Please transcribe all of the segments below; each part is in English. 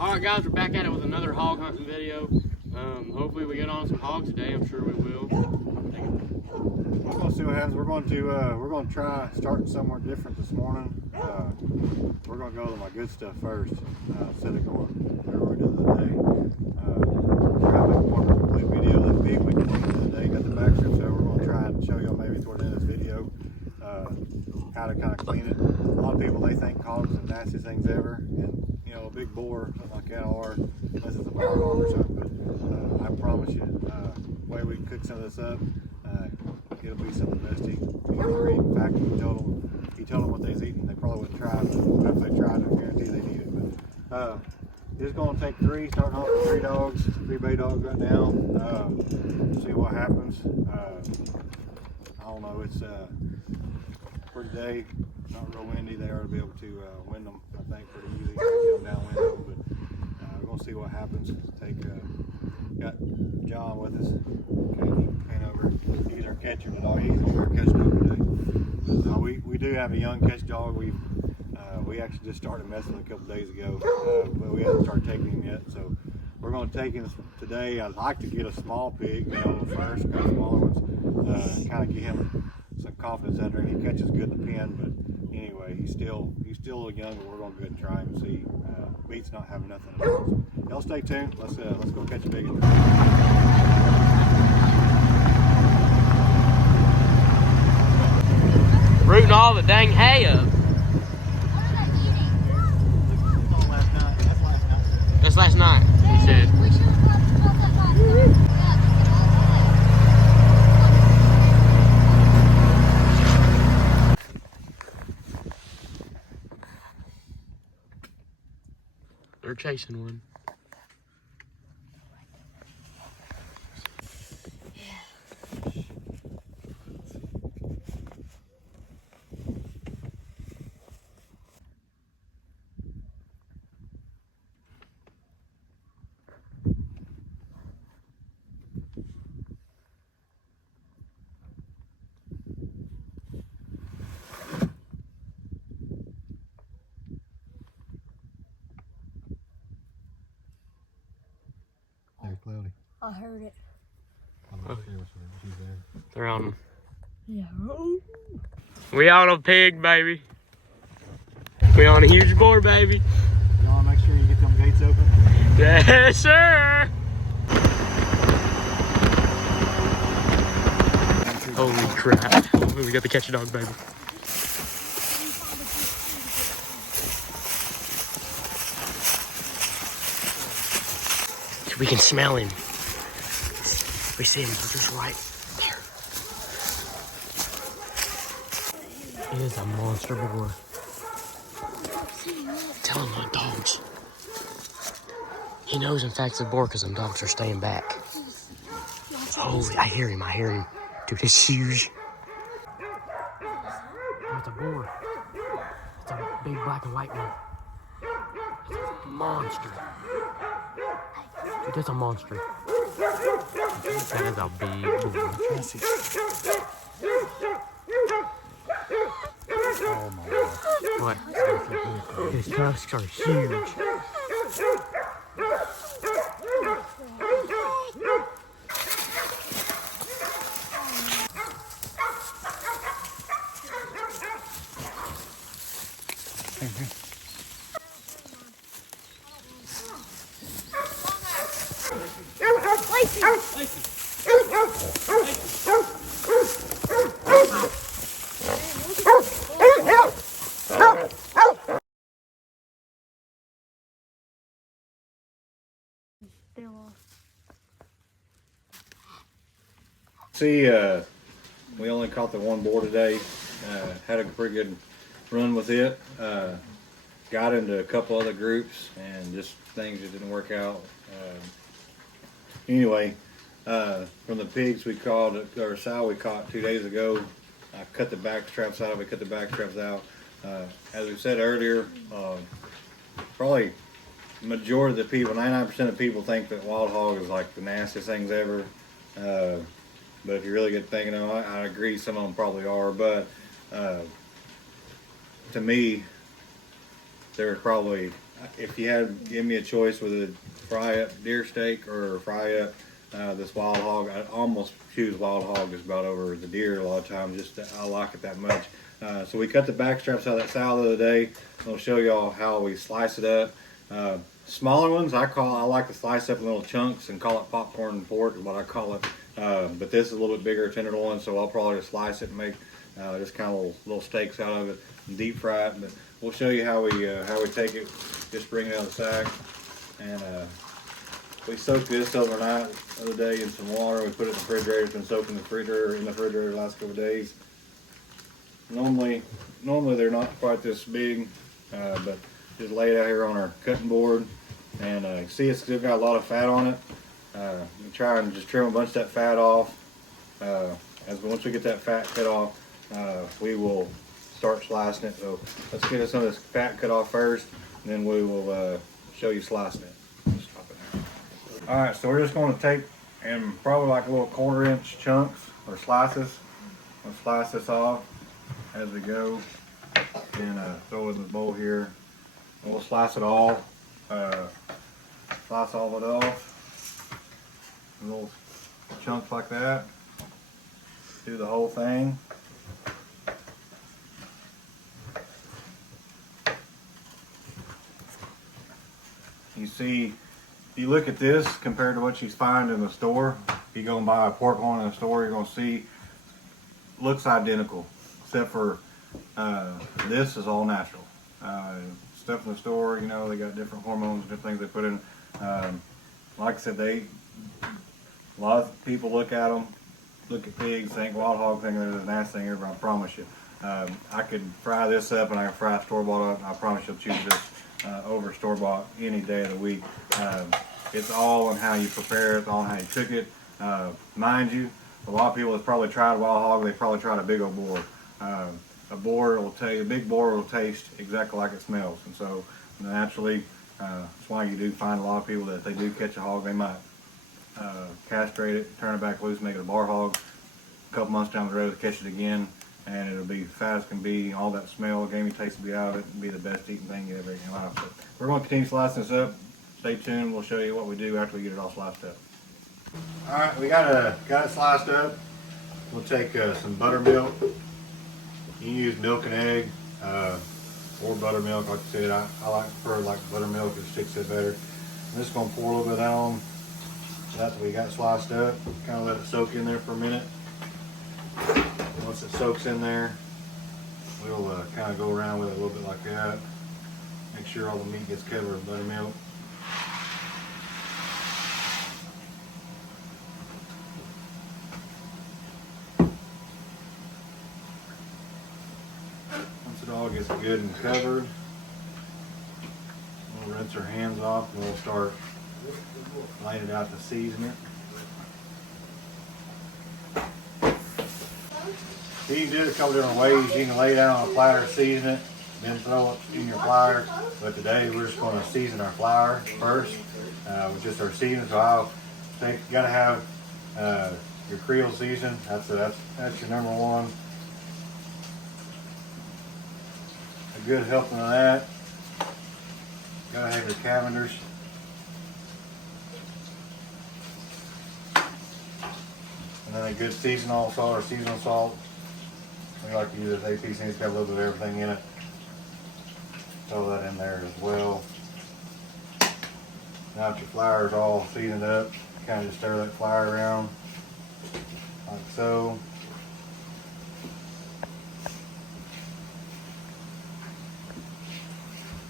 Alright guys, we're back at it with another hog hunting video. Hopefully we get on some hogs today. I'm sure we will. We're going to see what happens. We're going to try starting somewhere different this morning. We're going to go to my good stuff first instead of going where we did the other day. We're going to make more of a complete video of that pig we cleaned the other day. Got the back strip, so we're going to try and show y'all maybe toward the end of this video how to kind of clean it. A lot of people, they think hogs are the nastiest things ever, and you know, a big boar, something like that, or unless it's a bar hog or something. But I promise you, the way we cook some of this up, it'll be some of the best eating you'll ever eat. In fact, he told them what they was eating. They probably wouldn't try it, but if they tried, I guarantee they need it. But it's going to take three, starting off with 3 dogs, 3 bay dogs right now. See what happens. I don't know. It's for today, not real windy. They ought to be able to wind them, I think, pretty easy. Get them downwind though, but we're going to see what happens. Got John with us. Okay, came over. He's our catcher today. He's going to be our catch dog today. We do have a young catch dog. We actually just started messing with him a couple days ago, but we haven't started taking him yet. So we're going to take him today. I'd like to get a small pig, first, a couple smaller ones, kind of get him some confidence under him. He catches good in the pen, but anyway, he's still a little young, but we're going to go ahead and try him and see. Beats not having nothing to do. So y'all stay tuned. Let's go catch a big one. Rooting all the dang hay up. That's last night, he said. They're chasing one. Cloudy. I heard it. She's there. They're on them. Yeah. We on a pig, baby. We on a huge boar, baby. Y'all make sure you get them gates open. Yes, sir. Holy crap. We got the catch a dog, baby. We can smell him. We see him. He's just right there. He is a monster boar. Tell him the dogs. He knows, in fact, it's a boar because them dogs are staying back. Holy, I hear him. Dude, it's huge. Oh, it's a boar. It's a big black and white one. It's a monster. Dude, that's a monster. That is a big boar. Oh my God. What? His tusks are huge. See, we only caught the one boar today. Had a pretty good run with it. Got into a couple other groups and just things that didn't work out. Anyway, from the pigs we caught, or sow we caught 2 days ago, I cut the back straps out. We cut the back straps out. As we said earlier, probably majority of the people, 99% of people think that wild hog is like the nastiest things ever. But if you really get thinking of it, I agree, some of them probably are. But to me, they're probably if you had to give me a choice with a fry up deer steak or fry up this wild hog, I'd almost choose wild hog just about over the deer a lot of times. Just I like it that much. So we cut the back straps out of that sow the other day. I'll show y'all how we slice it up. Smaller ones I like to slice up in little chunks and call it popcorn pork is what I call it. But this is a little bit bigger tenderloin, so I'll probably just slice it and make just kind of little steaks out of it and deep fry it. But we'll show you how we take it. Just bring it out of the sack, and we soaked this overnight the other day in some water. We put it in the refrigerator. It's been soaked in the refrigerator the last couple of days. Normally they're not quite this big, but just lay it out here on our cutting board, and you see it's still got a lot of fat on it. You try and just trim a bunch of that fat off. Once we get that fat cut off, we will start slicing it. So let's get some of this fat cut off first, and then we will show you slicing it. All right, so we're just going to take and probably like little 1/4 inch chunks or slices. We'll slice this off as we go, and throw it in the bowl here. And we'll slice it all. Slice all of it off. Little chunks like that. Do the whole thing. You see, if you look at this compared to what you find in the store, if you go and buy a pork loin in the store, you're going to see looks identical, except for this is all natural. Stuff in the store, you know, they got different hormones and different things they put in. Like I said, a lot of people look at them, look at pigs, think wild hog, think they're the nasty thing ever. I promise you. I could fry this up and I can fry store-bought up, and I promise you'll choose this over store-bought any day of the week. It's all on how you prepare it, all on how you cook it. Mind you, a lot of people have probably tried wild hog, they probably tried a big old boar. A boar will tell you, a big boar will taste exactly like it smells, and so naturally, that's why you do find a lot of people that if they do catch a hog, they might castrate it, turn it back loose, make it a bar hog. A couple months down the road, they catch it again, and it'll be fat as can be. All that smell, gamey taste will be out of it, and be the best eating thing you ever eat in your life. But we're going to continue slicing this up. Stay tuned. We'll show you what we do after we get it all sliced up. All right, we got it sliced up. We'll take some buttermilk. You can use milk and egg or buttermilk. Like I said, I prefer buttermilk. It sticks it better. I'm just going to pour a little bit on that we got sliced up. Kind of let it soak in there for a minute. Once it soaks in there, we'll kind of go around with it a little bit like that. Make sure all the meat gets covered with buttermilk. Once it all gets good and covered, we'll rinse our hands off and we'll start laying it out to season it. You can do it a couple different ways. You can lay it out on a platter, season it, then throw it in your flour. But today we're just going to season our flour first with just our seasoning. So you got to have your Creole season. That's your number one. A good helping of that. Got to have your Cavenders. And then a good seasonal salt or seasonal salt. We like to use this AP seasoning. It's got a little bit of everything in it. Throw that in there as well. Now that your flour is all seasoned up, kind of just stir that flour around like so.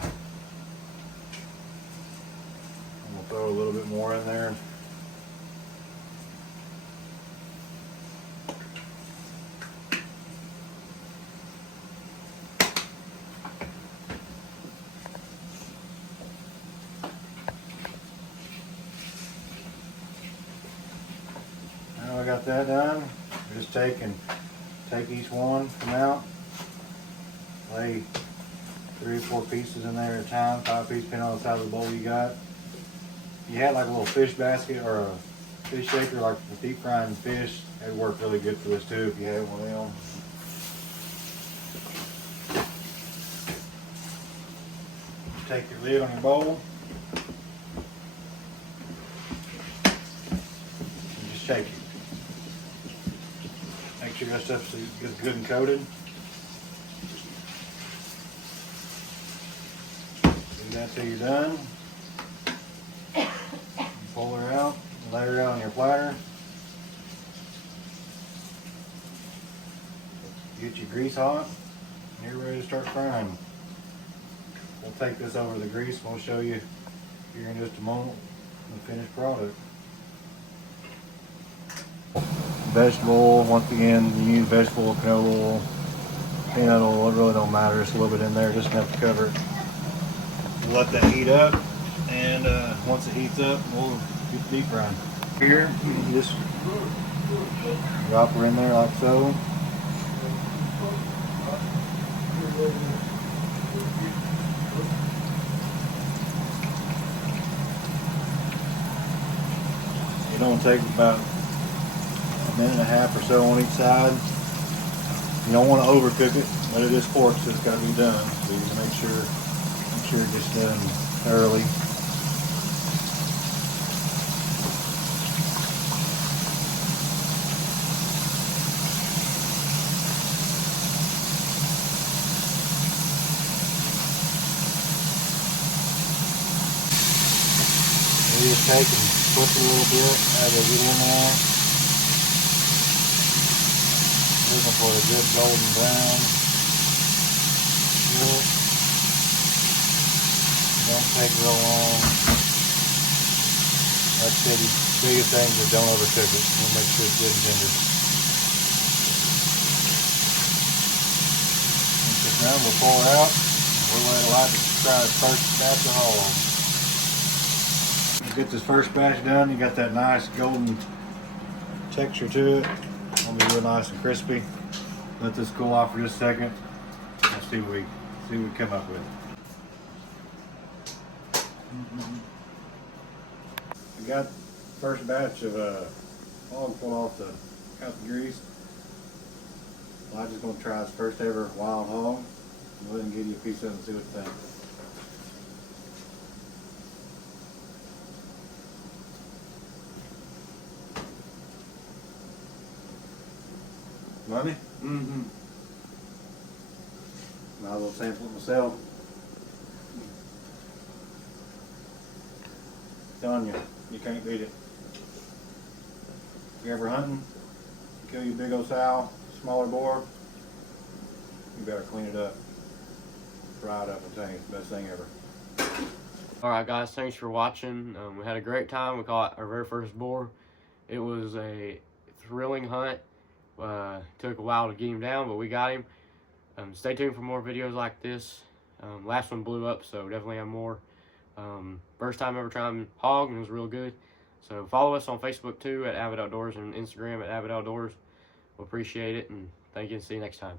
And we'll throw a little bit more in there. I got that done. We just take each one, come out, lay 3 or 4 pieces in there at a time, 5 pieces, depending on the size of the bowl you got. If you had like a little fish basket or a fish shaker, like for deep frying fish, it would work really good for this too if you had one of them. Take your lid on your bowl and just shake it. Make sure that stuff gets good and coated. Do that till you're done. Pull her out, lay her out on your platter. Get your grease hot, and you're ready to start frying. We'll take this over the grease and we'll show you here in just a moment the finished product. Vegetable oil, once again, you use vegetable oil, canola oil, peanut oil, it really don't matter, just a little bit in there, just enough to cover it. We'll let that heat up, and once it heats up, we'll get deep frying. Here, you just drop her in there like so. It don't take about a minute and a half or so on each side. You don't want to overcook it, but it is pork, so it's got to be done. So you can make sure it gets done thoroughly. You just take and flip it a little bit as they get in there. Looking for a good golden brown. Good. Don't take real long. Like I said, the biggest thing is don't overcook it. We'll make sure it's good and tender. Once it's done, we'll pour her out. We'll let it light to try the first batch of hogs. Get this first batch done, you got that nice golden texture to it. It'll be real nice and crispy. Let this cool off for just a second. Let's see what we come up with. We got the first batch of hog pulled off the grease. Elijah's gonna try his first ever wild hog. Go ahead and give you a piece of it and see what you think. Money? Mm-hmm. Might as well sample it myself. Telling you, you can't beat it. If you're ever hunting, kill your big old sow, smaller boar, you better clean it up. Fry it up, I'm telling you, it's the best thing ever. Alright guys, thanks for watching. We had a great time. We caught our very first boar. It was a thrilling hunt. Took a while to get him down, but we got him. Stay tuned for more videos like this. Last one blew up, so definitely have more. First time ever trying hog, and it was real good. So follow us on Facebook too at Avid Outdoors and Instagram at Avid Outdoors. We'll appreciate it, and thank you, and see you next time.